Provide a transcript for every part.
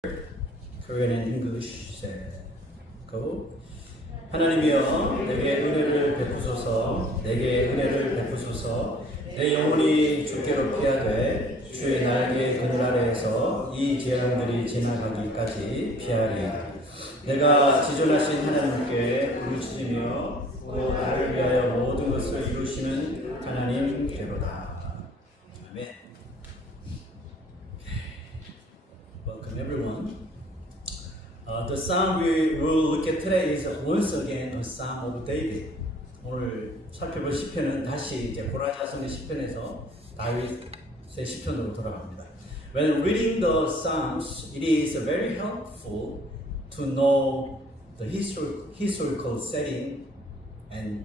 Korean and English said, go. 하나님이여 내게 은혜를 베푸소서 내게 은혜를 베푸소서 내 영혼이 주께로 피하되 주의 날개 그늘 아래에서 이 재앙들이 지나가기까지 피하리라. 내가 지존하신 하나님께 부르짖으며 또 나를 위하여 모든 것을 이루시는 하나님께로다. 아멘. Welcome everyone. The psalm we will look at today is once again a psalm of David. 오늘 살펴볼 시편은 다시 이제 고라자손의 시편에서 다윗의 시편으로 돌아갑니다. When reading the psalms, it is very helpful to know the historical setting and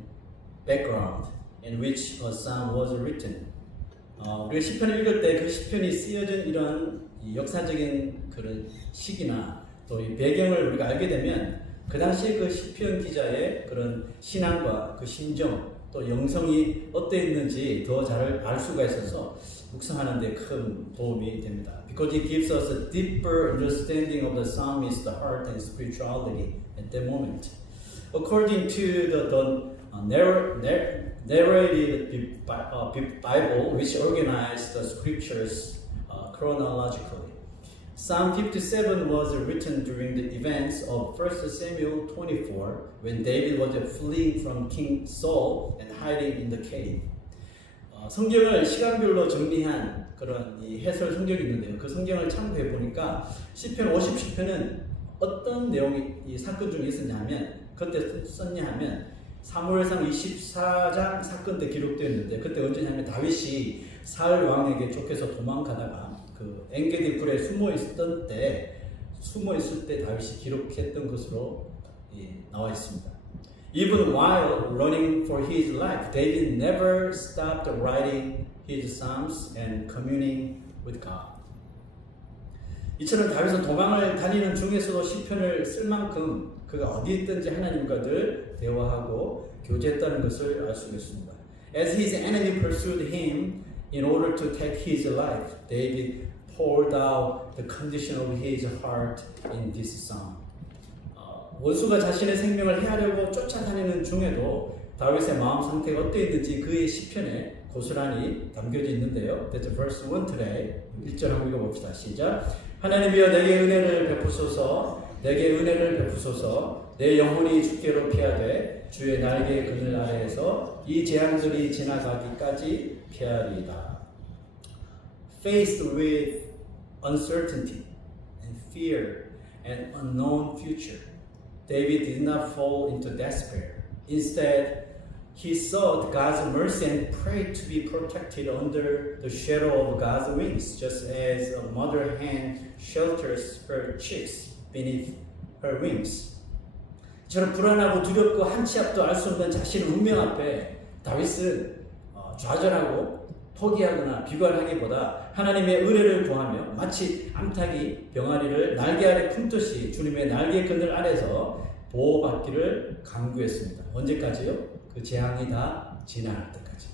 background in which a psalm was written. 우리가 시편을 읽을 때 그 시편이 쓰여진 이런 역사적인 그런 시기나 또 이 배경을 우리가 알게 되면 그 당시에 그 시편 기자의 그런 신앙과 그 심정 또 영성이 어떠했는지 더 잘 알 수가 있어서 묵상하는 데 큰 도움이 됩니다. Because it gives us a deeper understanding of the psalmist's heart and spirituality at that moment. According to the narrated Bible, which organized the scriptures chronologically. Psalm 57 was written during the events of 1 Samuel 24 when David was fleeing from King Saul and hiding in the cave. 성경을 시간별로 정리한 그런 이 해설 성경이 있는데요. 그 성경을 참고해 보니까 시편 50시편은 어떤 내용이 이 사건 중에 있었냐면 그때 썼냐 하면 사무엘상 24장 사건 때 기록되었는데 그때 언제냐면 다윗이 사울 왕에게 쫓겨서 도망가다가 그 엔게디 굴에 숨어 있을 때 다윗이 기록했던 것으로 나와 있습니다. Even while running for his life, David never stopped writing his psalms and communing with God. 이처럼 다윗은 도망을 다니는 중에서도 시편을 쓸 만큼 그가 어디 있든지 하나님과 늘 대화하고 교제했다는 것을 알 수 있습니다. As his enemy pursued him in order to take his life, David poured out the condition of his heart in this psalm. 원수가 자신의 생명을 해하려고 쫓아다니는 중에도 다윗의 마음 상태가 어떠했는지 그의 시편에 고스란히 담겨져 있는데요. That's verse 1 today. 1절 한번 읽어봅시다. 시작. 하나님이여 내게 은혜를 베푸소서 내게 은혜를 베푸소서 내 영혼이 주께로 피하되 주의 날개 그늘 아래에서 이 재앙들이 지나가기까지 피하리이다. Faced with uncertainty and fear and unknown future, David did not fall into despair. Instead, he sought God's mercy and prayed to be protected under the shadow of God's wings, just as a mother hen shelters her chicks beneath her wings. 저는 불안하고 두렵고 한치 앞도 알 수 없는 자신의 운명 앞에 다윗은 좌절하고 포기하거나 비관하기보다 하나님의 은혜를 구하며 마치 암탉이 병아리를 날개 아래 품듯이 주님의 날개 그늘 아래서 보호받기를 간구했습니다. 언제까지요? 그 재앙이 다 지나갈 때까지.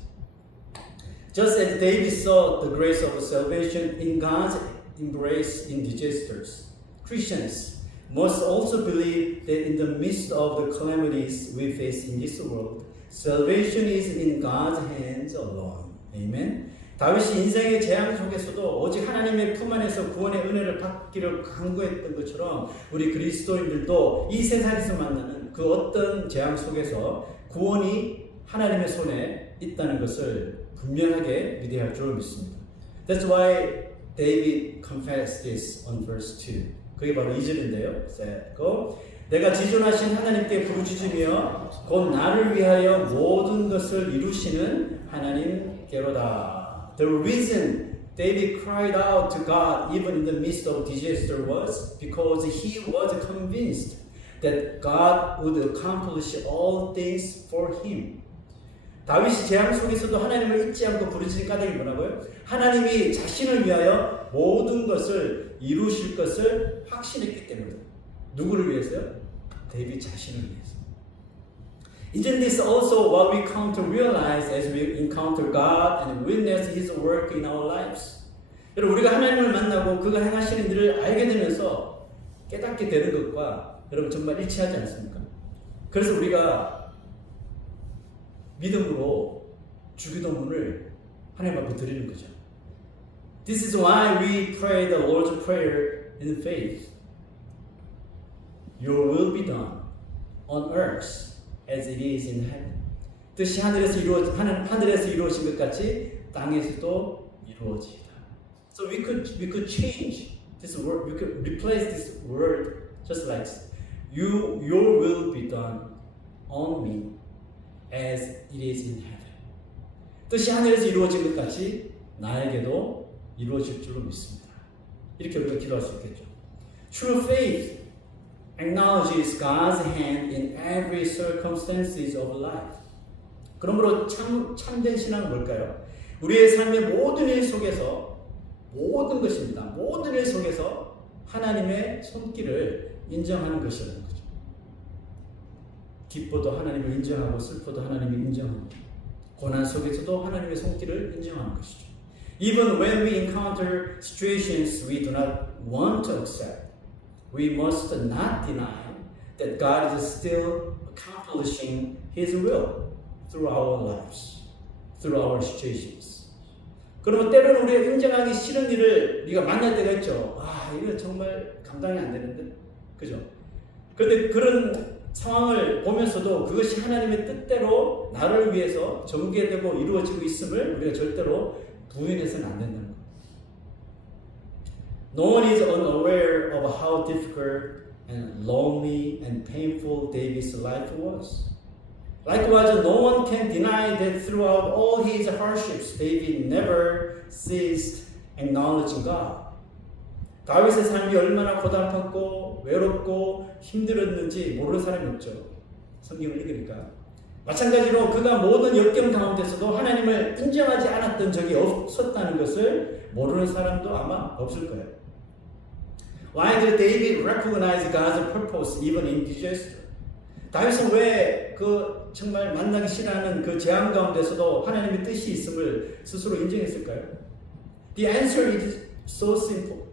Just as David saw the grace of salvation in God's embrace in disasters, Christians must also believe that in the midst of the calamities we face in this world, salvation is in God's hands alone. 아멘. 다윗이 인생의 재앙 속에서도 오직 하나님의 품 안에서 구원의 은혜를 받기를 간구했던 것처럼 우리 그리스도인들도 이 세상에서 만나는 그 어떤 재앙 속에서 구원이 하나님의 손에 있다는 것을 분명하게 믿어야 할 줄 믿습니다. That's why David confessed this on verse 2. 그게 바로 2절인데요. 내가 지존하신 하나님께 부르짖으며 곧 나를 위하여 모든 것을 이루시는 하나님께로다. The reason David cried out to God even in the midst of disaster was because he was convinced that God would accomplish all things for him. 다윗이 재앙 속에서도 하나님을 잊지 않고 부르짖은 까닭이 뭐라고요? 하나님이 자신을 위하여 모든 것을 이루실 것을 확신했기 때문에. 누구를 위해서요? 데이빗 자신을 위해서. Isn't this also what we come to realize as we encounter God and witness His work in our lives? 여러분 우리가 하나님을 만나고 그가 행하시는 일을 알게 되면서 깨닫게 되는 것과 여러분 정말 일치하지 않습니까? 그래서 우리가 믿음으로 주기도문을 하나님 앞에 드리는 거죠. This is why we pray the Lord's Prayer in faith. Your will be done on earth as it is in heaven. 뜻이 하늘에서 이루어진 것 같이 땅에서도 이루어지다. So we could change this word. We could replace this word just like your will be done on me as it is in heaven. 뜻이 하늘에서 이루어진 것 같이 나에게도 이루어질 줄로 믿습니다. 이렇게 우리가 기도할 수 있겠죠. True faith acknowledges God's hand in every circumstances of life. 그러므로 참된 신앙은 뭘까요? 우리의 삶의 모든 일 속에서 모든 것입니다. 모든 일 속에서 하나님의 손길을 인정하는 것이라는 거죠. 기뻐도 하나님을 인정하고 슬퍼도 하나님을 인정하고 고난 속에서도 하나님의 손길을 인정하는 것이죠. Even when we encounter situations we do not want to accept, we must not deny that God is still accomplishing His will through our lives, through our situations. 그러면 때로는 우리가 인정하기 싫은 일을 우리가 만날 때가 있죠. 아, 이거 정말 감당이 안 되는데, 그죠? 그런데 그런 상황을 보면서도 그것이 하나님의 뜻대로 나를 위해서 전개되고 이루어지고 있음을 우리가 절대로 부인해서는 안 된다는 거예요. No one is unaware of how difficult and lonely and painful David's life was. Likewise, no one can deny that throughout all his hardships, David never ceased acknowledging God. 다윗의 삶이 얼마나 고달팠고 외롭고 힘들었는지 모르는 사람이 없죠. 성경을 읽으니까. 마찬가지로 그가 모든 역경 가운데서도 하나님을 인정하지 않았던 적이 없었다는 것을 모르는 사람도 아마 없을 거예요. Why did David recognize God's purpose even in disaster? 다윗은 왜 그 정말 만나기 싫어하는 그 재앙 가운데서도 하나님의 뜻이 있음을 스스로 인정했을까요? The answer is so simple.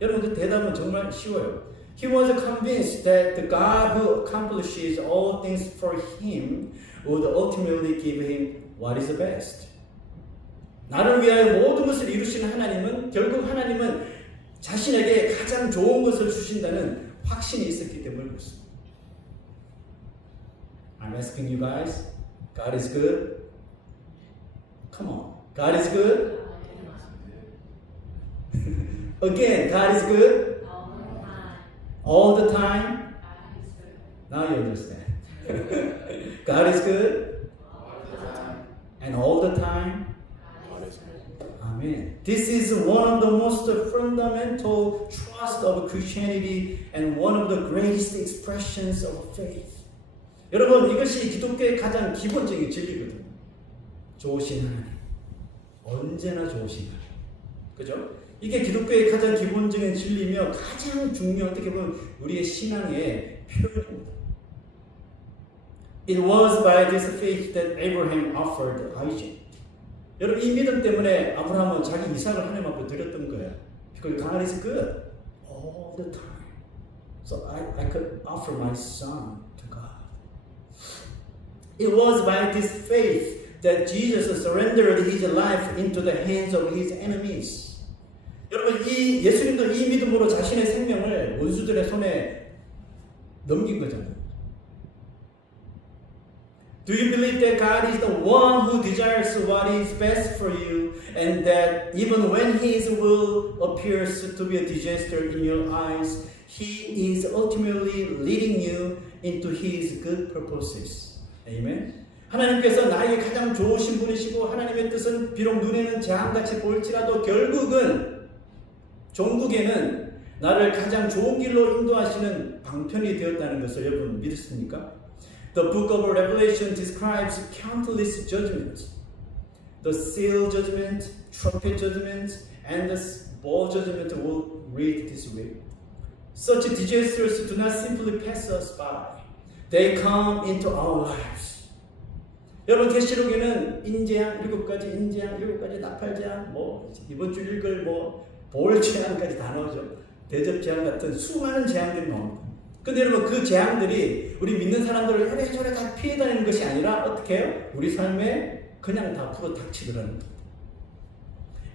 여러분 그 대답은 정말 쉬워요. He was convinced that the God who accomplishes all things for him would ultimately give him what is best. 나를 위하여 모든 것을 이루시는 하나님은 결국 하나님은 자신에게 가장 좋은 것을 주신다는 확신이 있었기 때문에 그렇습니다. I'm asking you guys, God is good? Come on, God is good? Again, God is good? All the time? Now you understand. God is good? And all the time? Amen. This is one of the most fundamental trust of Christianity and one of the greatest expressions of faith. 여러분 이것이 기독교의 가장 기본적인 진리거든요. 좋으신 하나님, 언제나 좋으신 하나님, 그죠? 이게 기독교의 가장 기본적인 진리며 가장 중요한 어떻게 보면 우리의 신앙의 표현입니다. It was by this faith that Abraham offered Isaac. 여러분 이 믿음 때문에 아브라함은 자기 이삭을 하나님 앞에 드렸던 거예요. Because God is good all the time. So I could offer my son to God. It was by this faith that Jesus surrendered his life into the hands of his enemies. 여러분 이 예수님도 이 믿음으로 자신의 생명을 원수들의 손에 넘긴 거잖아요. Do you believe that God is the one who desires what is best for you and that even when His will appears to be a disaster in your eyes, He is ultimately leading you into His good purposes? Amen. 하나님께서 나에게 가장 좋으신 분이시고 하나님의 뜻은 비록 눈에는 재앙같이 보일지라도 결국은 종국에는 나를 가장 좋은 길로 인도하시는 방편이 되었다는 것을 여러분 믿으십니까? The book of Revelation describes countless judgments. The seal judgment, trumpet judgment, and the bowl judgment will read this way. Such disasters do not simply pass us by. They come into our lives. 여러분 계시록에는 인재앙 7가지, 인재앙 7가지, 나팔재앙, 이번 주 읽을 볼 재앙까지 다 넣어줘. 대접 재앙 같은 수많은 재앙들이 나옵니다. 근데 여러분 그 재앙들이 우리 믿는 사람들을 이래저래 다 피해 다니는 것이 아니라 어떻게 해요? 우리 삶에 그냥 다 풀어 닥치더라는 겁니다.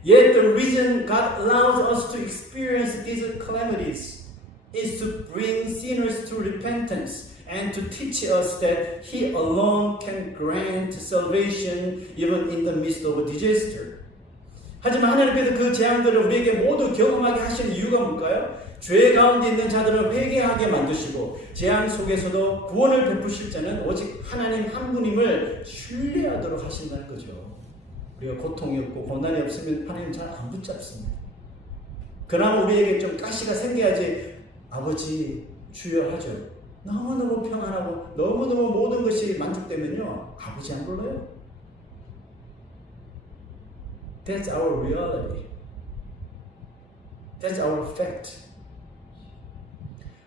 Yet the reason God allows us to experience these calamities is to bring sinners to repentance and to teach us that He alone can grant salvation even in the midst of a disaster. 하지만 하나님께서 그 재앙들을 우리에게 모두 경험하게 하시는 이유가 뭘까요? 죄 가운데 있는 자들을 회개하게 만드시고 재앙 속에서도 구원을 베푸실 자는 오직 하나님 한 분임을 신뢰하도록 하신다는 거죠. 우리가 고통이 없고 고난이 없으면 하나님 잘 안 붙잡습니다. 그나마 우리에게 좀 가시가 생겨야지 아버지 주여 하죠. 너무너무 평안하고 너무너무 모든 것이 만족되면요 아버지 안 불러요. That's our reality. That's our fact.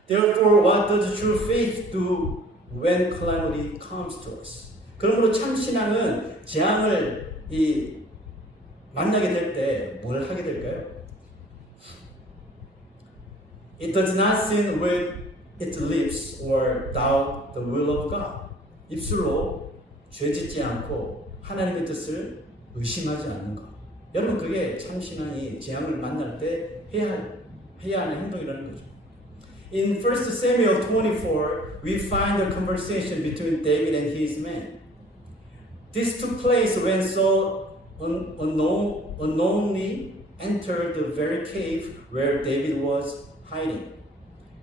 Therefore, what does true faith do when calamity comes to us? 그러므로 참 신앙은 재앙을 만나게 될 때 뭘 하게 될까요? It does not sin with its lips or doubt the will of God. 입술로 죄짓지 않고 하나님의 뜻을 의심하지 않는 것. 여러분 그게 참 신앙이 재앙을 만날 때 해야 하는 행동이라는 거죠. In 1 Samuel 24, we find a conversation between David and his men. This took place when Saul unknowingly entered the very cave where David was hiding.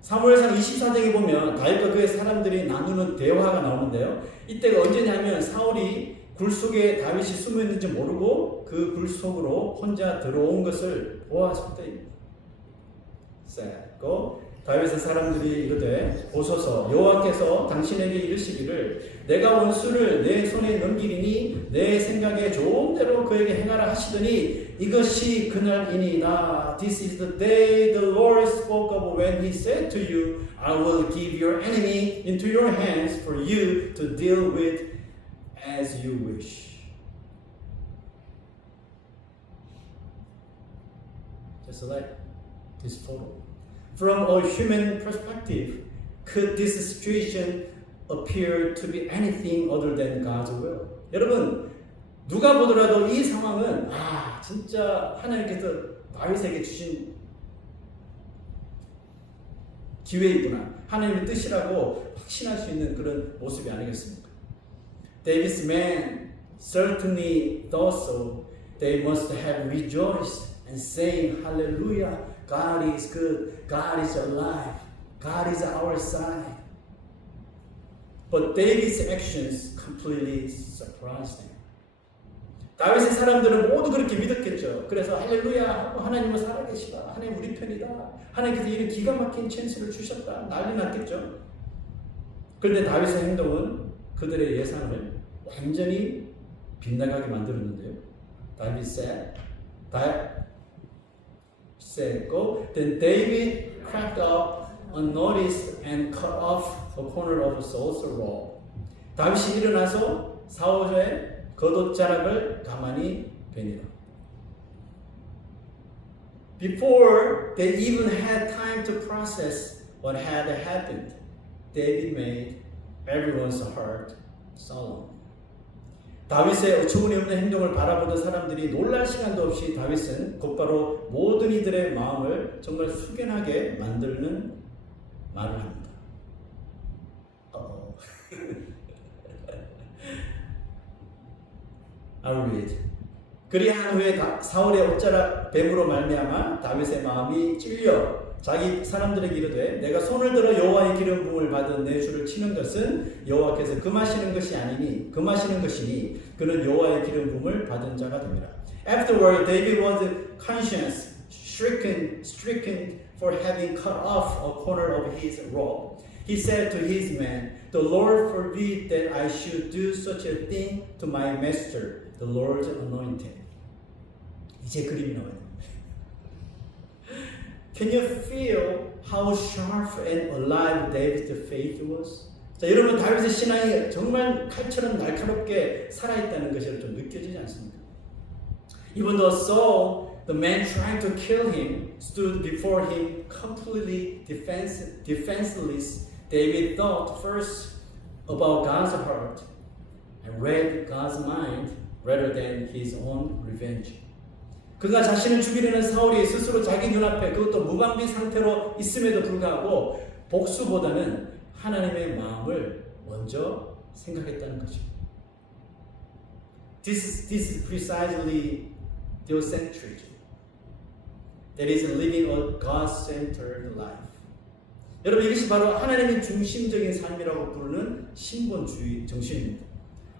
사무엘상 24장에 보면 다윗과 그의 사람들이 나누는 대화가 나오는데요. 이때가 언제냐면 사울이 굴 속에 다윗이 숨어 있는지 모르고 그 굴 속으로 혼자 들어온 것을 보았을 때입니다. 다윗의 사람들이 이르되 보소서 여호와께서 당신에게 이르시기를 내가 원수를 내 손에 넘기리니 내 생각에 좋은 대로 그에게 행하라 하시더니 이것이 그날이니이다. This is the day the Lord spoke of when he said to you, I will give your enemy into your hands for you to deal with as you wish. Just like this photo. From a human perspective, could this situation appear to be anything other than God's will? 여러분, 누가 보더라도 이 상황은 진짜 하나님께서 다윗에게 주신 기회이구나. 하나님의 뜻이라고 확신할 수 있는 그런 모습이 아니겠습니까? David's men certainly thought so. They must have rejoiced and saying, Hallelujah, God is good, God is alive, God is our side. But David's actions completely surprised them. 다윗의 사람들은 모두 그렇게 믿었겠죠. 그래서 할렐루야, 하나님은 살아계시다, 하나님 우리 편이다, 하나님께서 이런 기가 막힌 찬스를 주셨다, 난리 났겠죠. 그런데 다윗의 행동은 그들의 예상을 완전히 빗나가게 만들었는데요. 다윗 said, go. Then David crept up unnoticed and cut off a corner of Saul's robe. 다윗이 일어나서 사울의 겉옷자락을 가만히 베니라. Before they even had time to process what had happened, David made everyone's heart solemn. 다윗의 어처구니 없는 행동을 바라보던 사람들이 놀랄 시간도 없이 다윗은 곧바로 모든 이들의 마음을 정말 숙연하게 만드는 말을 합니다. I'll read. 그리한 후에 사울의 옷자락 뱀으로 말미암아 다윗의 마음이 찔려 자기 사람들에게 이르되 내가 손을 들어 여호와의 기름 부음을 받은 내 주를 치는 것은 여호와께서 금하시는 것이니 그는 여호와의 기름 부음을 받은 자가 됩니다. Afterward, David was conscience stricken for having cut off a corner of his robe. He said to his men, "The Lord forbid that I should do such a thing to my master, the Lord's anointed." 이제 그림이 나와요. Can you feel how sharp and alive David's faith was? 자, 여러분 다윗의 신앙이 정말 칼처럼 날카롭게 살아있다는 것이 좀 느껴지지 않습니까? Even though Saul the man trying to kill him stood before him completely defenseless, David thought first about God's heart and read God's mind rather than his own revenge. 그가 자신을 죽이려는 사울이 스스로 자기 눈앞에 그것도 무방비 상태로 있음에도 불구하고 복수보다는 하나님의 마음을 먼저 생각했다는 거죠. This is precisely theocentrism. That is living a God-centered life. 여러분 이것이 바로 하나님의 중심적인 삶이라고 부르는 신본주의 정신입니다.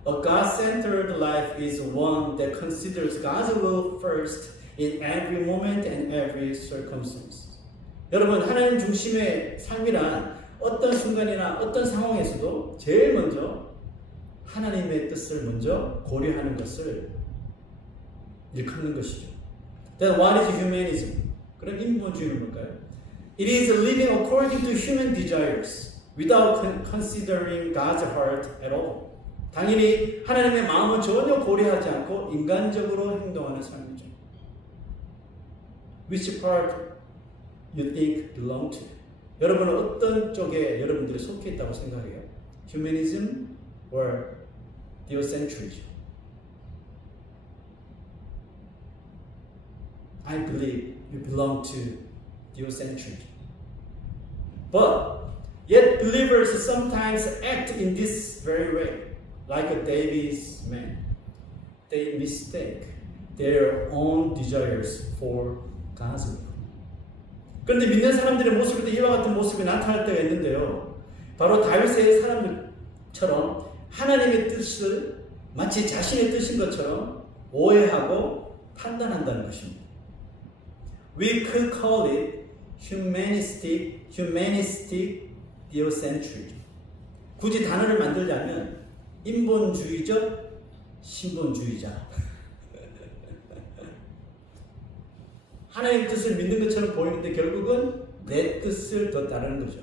A God-centered life is one that considers God's will first in every moment and every circumstance. 여러분 하나님 중심의 삶이란 어떤 순간이나 어떤 상황에서도 제일 먼저 하나님의 뜻을 먼저 고려하는 것을 일컫는 것이죠. Then what is humanism? 그럼 인본주의는 뭘까요? It is living according to human desires without considering God's heart at all. 당연히 하나님의 마음을 전혀 고려하지 않고 인간적으로 행동하는 삶이죠. Which part you think belong to? 여러분은 어떤 쪽에 여러분들이 속해 있다고 생각해요? Humanism or theocentrism? I believe you belong to theocentrism. But yet believers sometimes act in this very way. Like David's men, they mistake their own desires for God's will. 그런데 믿는 사람들의 모습에도 이와 같은 모습이 나타날 때가 있는데요. 바로 다윗의 사람들처럼 하나님의 뜻을 마치 자신의 뜻인 것처럼 오해하고 판단한다는 것입니다. We could call it humanistic theocentrism. 굳이 단어를 만들자면 인본주의적 신본주의자. 하나님의 뜻을 믿는 것처럼 보이는데 결국은 내 뜻을 더 따르는 거죠.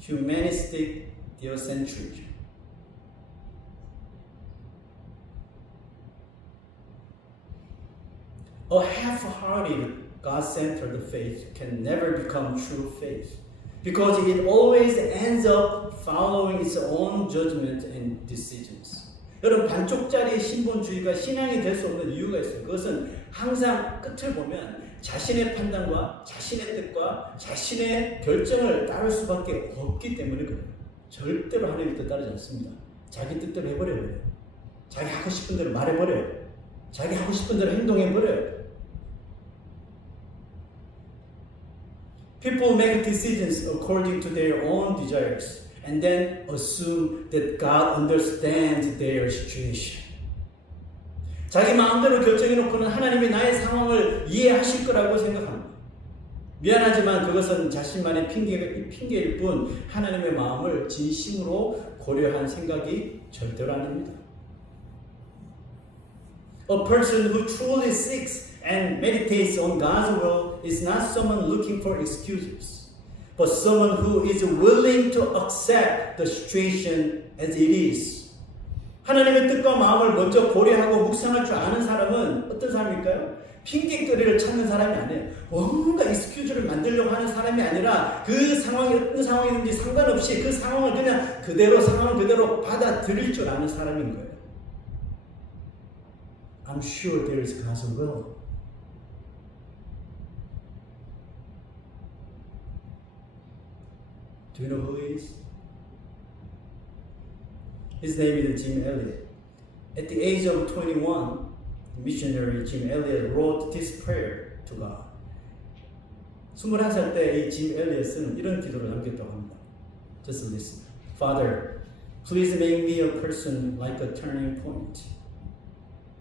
Humanistic theocentrism. A half-hearted God-centered faith can never become true faith. Because it always ends up following its own judgment and decisions. 여러분 반쪽짜리 신본주의가 신앙이 될 수 없는 이유가 있어요. 그것은 항상 끝을 보면 자신의 판단과 자신의 뜻과 자신의 결정을 따를 수밖에 없기 때문에 그래요. 절대로 하나님의 뜻 따르지 않습니다. 자기 뜻대로 해버려요. 자기 하고 싶은 대로 말해버려요. 자기 하고 싶은 대로 행동해버려요. People make decisions according to their own desires and then assume that God understands their situation. 자기 마음대로 결정해놓고는 하나님이 나의 상황을 이해하실 거라고 생각합니다. 미안하지만 그것은 자신만의 핑계일 뿐 하나님의 마음을 진심으로 고려한 생각이 절대로 아닙니다. A person who truly seeks and meditates on God's will is not someone looking for excuses, but someone who is willing to accept the situation as it is. 하나님의 뜻과 마음을 먼저 고려하고 묵상할 줄 아는 사람은 어떤 사람일까요? 핑계거리를 찾는 사람이 아니에요. 뭔가 익스큐즈를 만들려고 하는 사람이 아니라 그 상황이 어떤 상황이든지 상관없이 그 상황을 그냥 상황 그대로 받아들일 줄 아는 사람인 거예요. I'm sure there is God's will. Do you know who he is? His name is Jim Elliot. At the age of 21, missionary Jim Elliot wrote this prayer to God. 21살 때 이 짐 엘리엇은 이런 기도를 남겼다고 합니다. Just listen. Father, please make me a person like a turning point.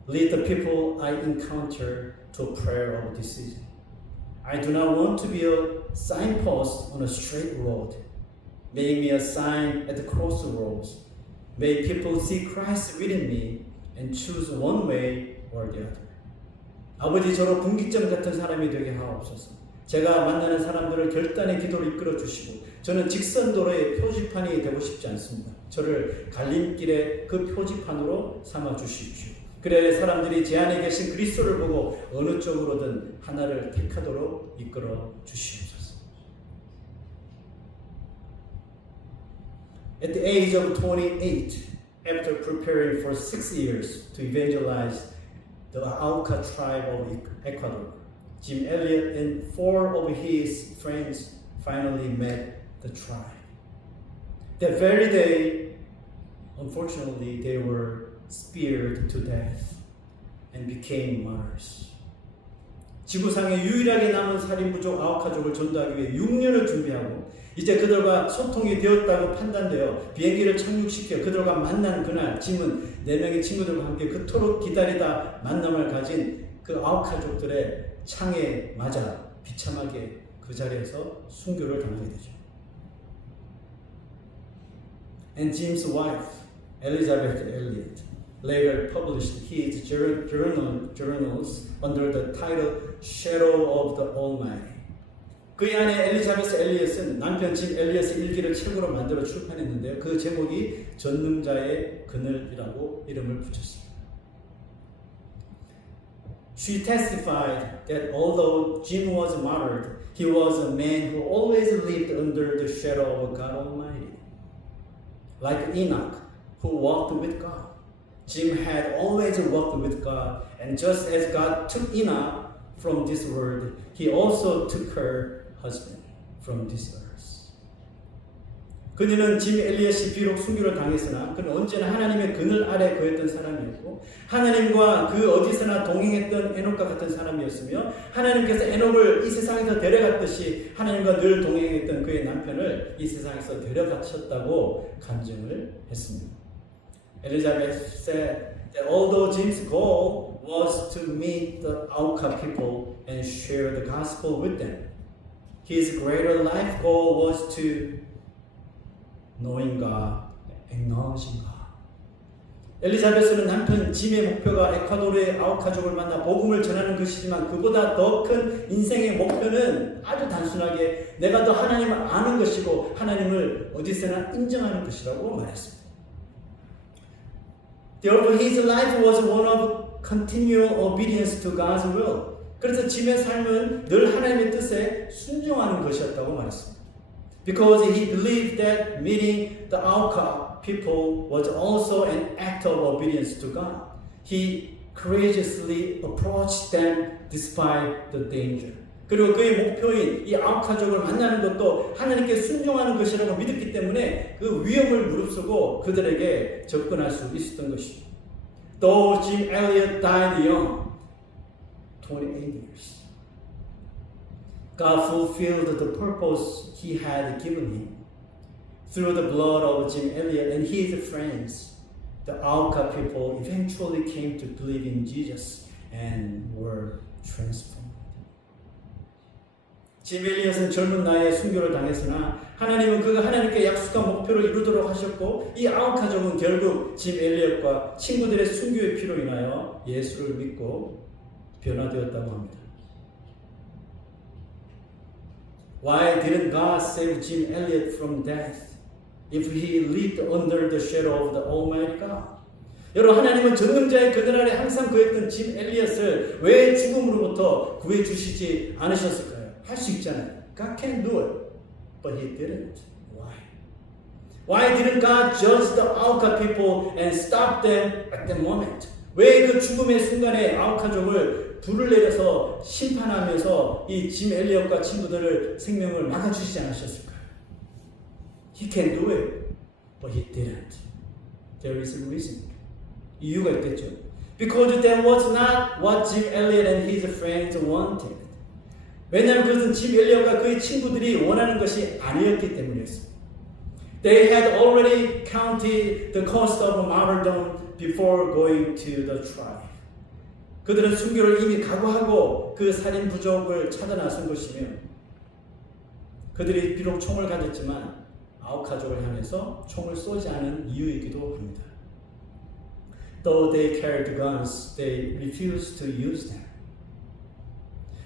Lead the people I encounter to a prayer of decision. I do not want to be a signpost on a straight road. Make me a sign at the crossroads. May people see Christ within me and choose one way or the other. 아버지, 저로 분기점 같은 사람이 되게 하옵소서. 제가 만나는 사람들을 결단의 기도로 이끌어 주시고 저는 직선도로의 표지판이 되고 싶지 않습니다. 저를 갈림길의 그 표지판으로 삼아 주십시오. 그래 사람들이 제 안에 계신 그리스도를 보고 어느 쪽으로든 하나를 택하도록 이끌어 주시옵소서. At the age of 28, after preparing for 6 years to evangelize the Auca tribe of Ecuador, Jim Elliot and 4 of his friends finally met the tribe. That very day, unfortunately, they were speared to death and became martyrs. 지구상에 유일하게 남은 살인부족 아우카족을 전도하기 위해 6년을 준비하고 이제 그들과 소통이 되었다고 판단되어 비행기를 착륙시켜 그들과 만난 그날 짐은 4명의 친구들과 함께 그토록 기다리다 만남을 가진 그 아우카족들의 창에 맞아 비참하게 그 자리에서 순교를 당하게 되죠. And Jim's wife, Elizabeth Elliot, later published his journals under the title Shadow of the Almighty. 그의 아내 엘리자베스 엘리엇은 남편 짐 엘리엇의 일기를 책으로 만들어 출판했는데요. 그 제목이 전능자의 그늘이라고 이름을 붙였습니다. She testified that although Jim was martyred, he was a man who always lived under the shadow of God Almighty. Like Enoch, who walked with God. Jim had always walked with God, and just as God took Enoch from this world, he also took her husband from this earth. 그녀는 짐 엘리엇이 비록 순교를 당했으나 그는 언제나 하나님의 그늘 아래 거했던 사람이었고 하나님과 그 어디서나 동행했던 에녹과 같은 사람이었으며 하나님께서 에녹을 이 세상에서 데려갔듯이 하나님과 늘 동행했던 그의 남편을 이 세상에서 데려가셨다고 간증을 했습니다. Elizabeth said that although Jim's goal was to meet the Auca people and share the gospel with them, his greater life goal was to knowing God, acknowledging God. 엘리자베스는 남편 짐의 목표가 에콰도르의 아우카족을 만나 복음을 전하는 것이지만 그보다 더 큰 인생의 목표는 아주 단순하게 내가 더 하나님을 아는 것이고 하나님을 어디서나 인정하는 것이라고 말했습니다. Therefore, his life was one of continual obedience to God's will. 그래서 짐의 삶은 늘 하나님의 뜻에 순종하는 것이었다고 말했습니다. Because he believed that meeting the Auca people was also an act of obedience to God. He courageously approached them despite the danger. 그리고 그의 목표인 이 아우카족을 만나는 것도 하나님께 순종하는 것이라고 믿었기 때문에 그 위험을 무릅쓰고 그들에게 접근할 수 있었던 것이죠. Though Jim Elliot died young, 28 years. God fulfilled the purpose He had given him. Through the blood of Jim Elliot and his friends, the Auca people eventually came to believe in Jesus and were transformed. 짐 엘리엇은 젊은 나이에 순교를 당했으나 하나님은 그가 하나님께 약속한 목표를 이루도록 하셨고 이 아우카족은 결국 짐 엘리엇과 친구들의 순교의 피로 인하여 예수를 믿고 변화되었다고 합니다. Why didn't God save Jim Elliot from death if he lived under the shadow of the Almighty God? 여러분 하나님은 전능자의 그늘 아래 항상 거했던 짐 엘리엇을 왜 죽음으로부터 구해 주시지 않으셨을까요? 할 수 있잖아요. God can do it, but He didn't. Why? Why didn't God judge the Auca people and stop them at that moment? 왜 그 죽음의 순간에 아우카족을 불을 내려서 심판하면서 이 짐 엘리엇과 친구들을 생명을 막아주시지 않으셨을까요? He can do it, but He didn't. There is a reason. 이유가 있겠죠. Because that was not what Jim Elliot and his friends wanted. 왜냐하면 그것은 짐 엘리엇과 그의 친구들이 원하는 것이 아니었기 때문이었습니다. They had already counted the cost of martyrdom before going to the tribe. 그들은 순교를 이미 각오하고 그 살인 부족을 찾아 나선 것이며 그들이 비록 총을 가졌지만 아우카족을 향해서 총을 쏘지 않은 이유이기도 합니다. Though they carried guns, they refused to use them.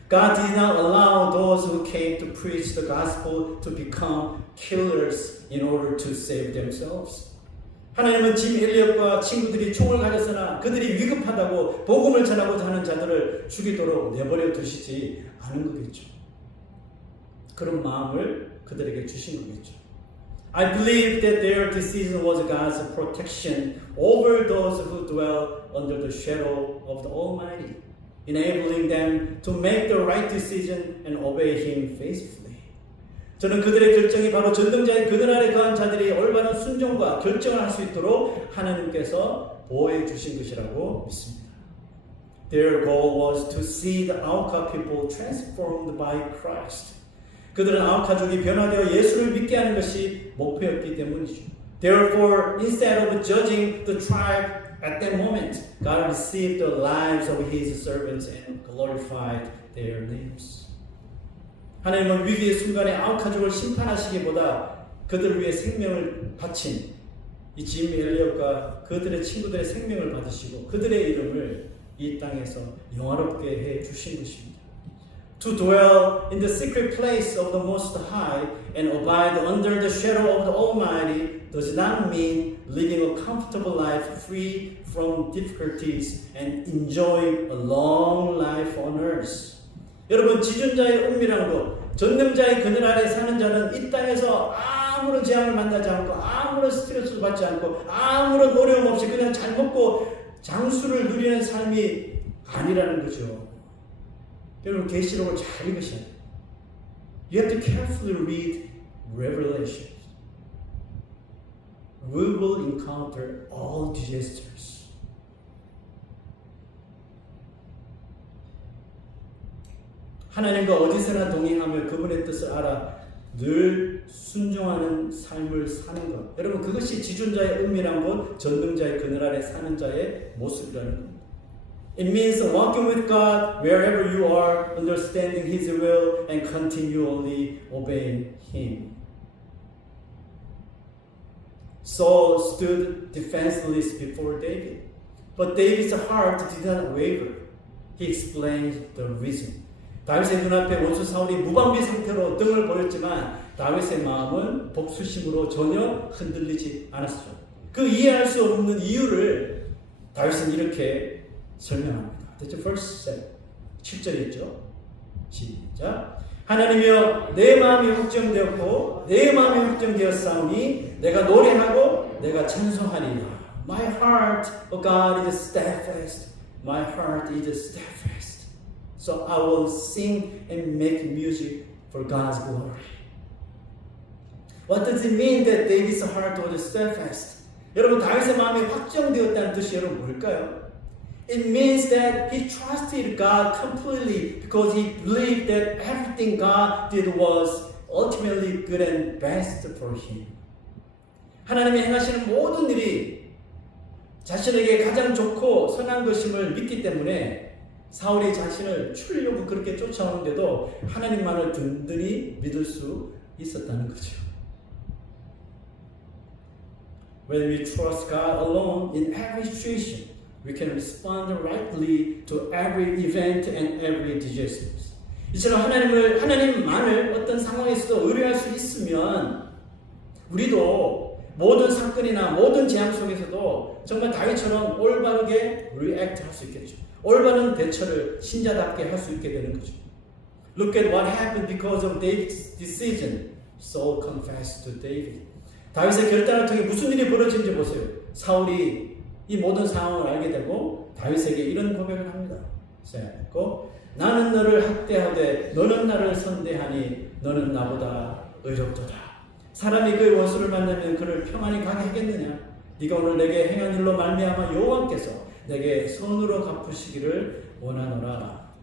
God did not allow those who came to preach the gospel to become killers in order to save themselves. 하나님은 짐 엘리엇과 친구들이 총을 가졌으나 그들이 위급하다고 복음을 전하고자 하는 자들을 죽이도록 내버려 두시지 않은 거겠죠. 그런 마음을 그들에게 주신 거겠죠. I believe that their decision was God's protection over those who dwell under the shadow of the Almighty, enabling them to make the right decision and obey Him faithfully. 저는 그들의 결정이 바로 전능자인 그들 아래 거한 자들이 올바른 순종과 결정을 할 수 있도록 하나님께서 보호해 주신 것이라고 믿습니다. Their goal was to see the Auca people transformed by Christ. 그들은 아우카족이 변화되어 예수를 믿게 하는 것이 목표였기 때문이죠. Therefore, instead of judging the tribe at that moment, God received the lives of His servants and glorified their names. 하나님은 위기의 순간에 아우카족을 심판하시기보다 그들 위해 생명을 바친 이 짐 엘리엇과 그들의 친구들의 생명을 받으시고 그들의 이름을 이 땅에서 영화롭게 해 주신 것입니다. To dwell in the secret place of the Most High and abide under the shadow of the Almighty does not mean living a comfortable life free from difficulties and enjoying a long life on earth. 여러분, 지존자의 은밀한 곳, 전능자의 그늘 아래 사는 자는 이 땅에서 아무런 재앙을 만나지 않고 아무런 스트레스를 받지 않고 아무런 어려움 없이 그냥 잘 먹고 장수를 누리는 삶이 아니라는 거죠. 여러분, 계시록을 잘 읽으셔야 돼요. You have to carefully read Revelation. We will encounter all disasters. 하나님과 어디서나 동행하며 그분의 뜻을 알아 늘 순종하는 삶을 사는 것. 여러분, 그것이 지존자의 은밀한 곳, 전능자의 그늘 아래 사는 자의 모습이라는 겁니다. It means walking with God wherever you are, understanding His will and continually obeying Him. Saul stood defenseless before David, but David's heart did not waver. He explained the reason. 다윗의 눈앞에 원수 사울이 무방비 상태로 등을 보였지만 다윗의 마음은 복수심으로 전혀 흔들리지 않았죠. 그 이해할 수 없는 이유를 다윗은 이렇게 설명합니다. That's the first set. 7절이죠. 시작. 하나님이여, 내 마음이 확정되었고 내 마음이 확정되었사오니 내가 노래하고 내가 찬송하리라. My heart, O God, is steadfast. My heart is steadfast. So I will sing and make music for God's glory. What does it mean that David's heart was steadfast? 여러분, 다윗의 마음이 확정되었다는 뜻이 여러분 뭘까요? It means that he trusted God completely because he believed that everything God did was ultimately good and best for him. 하나님이 행하시는 모든 일이 자신에게 가장 좋고 선한 것임을 믿기 때문에 사울이 자신을 죽이려고 그렇게 쫓아오는데도 하나님만을 든든히 믿을 수 있었다는 거죠. When we trust God alone in every situation, we can respond rightly to every event and every disaster. 이처럼 하나님만을 어떤 상황에서도 의뢰할 수 있으면 우리도 모든 사건이나 모든 재앙 속에서도 정말 다윗처럼 올바르게 react 할 수 있겠죠. 올바른 대처를 신자답게 할 수 있게 되는 거죠. Look at what happened because of David's decision. Saul confessed to David. 다윗의 결단을 통해 무슨 일이 벌어진지 보세요. 사울이 이 모든 상황을 알게 되고 다윗에게 이런 고백을 합니다. 나는 너를 학대하되 너는 나를 선대하니 너는 나보다 의롭도다. 사람이 그의 원수를 만나면 그를 평안히 가게 하겠느냐? 네가 오늘 내게 행한 일로 말미암아 여호와께서 내게 선으로 갚으시기를 원하노라.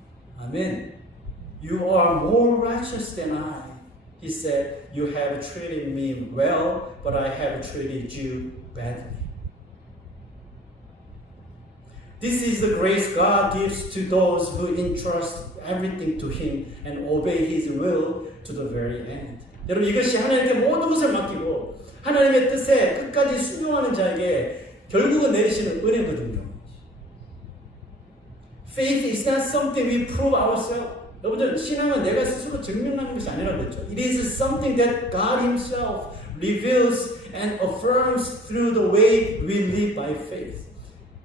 아멘. You are more righteous than I. He said, you have treated me well, but I have treated you badly. This is the grace God gives to those who entrust everything to Him and obey His will to the very end. 여러분, 이것이 하나님께 모든 것을 맡기고 하나님의 뜻에 끝까지 순종하는 자에게 결국은 내리시는 은혜거든요. Faith is not something we prove ourselves. 여러분들 신앙은 내가 스스로 증명하는 것이 아니라 그랬죠. It is something that God Himself reveals and affirms through the way we live by faith.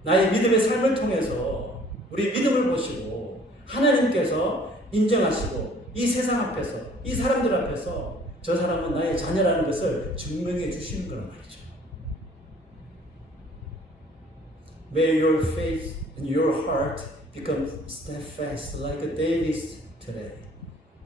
나의 믿음의 삶을 통해서 우리 믿음을 보시고 하나님께서 인정하시고 이 세상 앞에서 이 사람들 앞에서 저 사람은 나의 자녀라는 것을 증명해 주시는 거란 말이죠. May your faith and your heart become steadfast like David's today.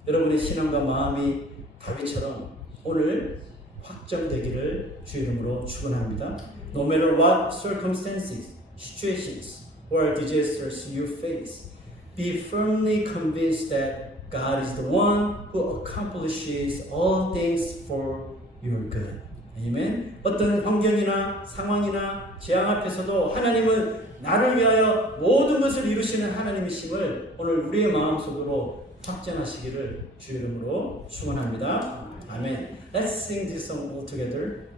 여러분의 신앙과 마음이 다윗처럼 오늘 확정되기를 주 이름으로 축원합니다. No matter what circumstances, situations, or disasters you face, be firmly convinced that God is the one who accomplishes all things for your good. 아멘. 어떤 환경이나 상황이나 재앙 앞에서도 하나님은 나를 위하여 모든 것을 이루시는 하나님이심을 오늘 우리의 마음속으로 확정하시기를 주 이름으로 축원합니다. 아멘. Let's sing this song all together.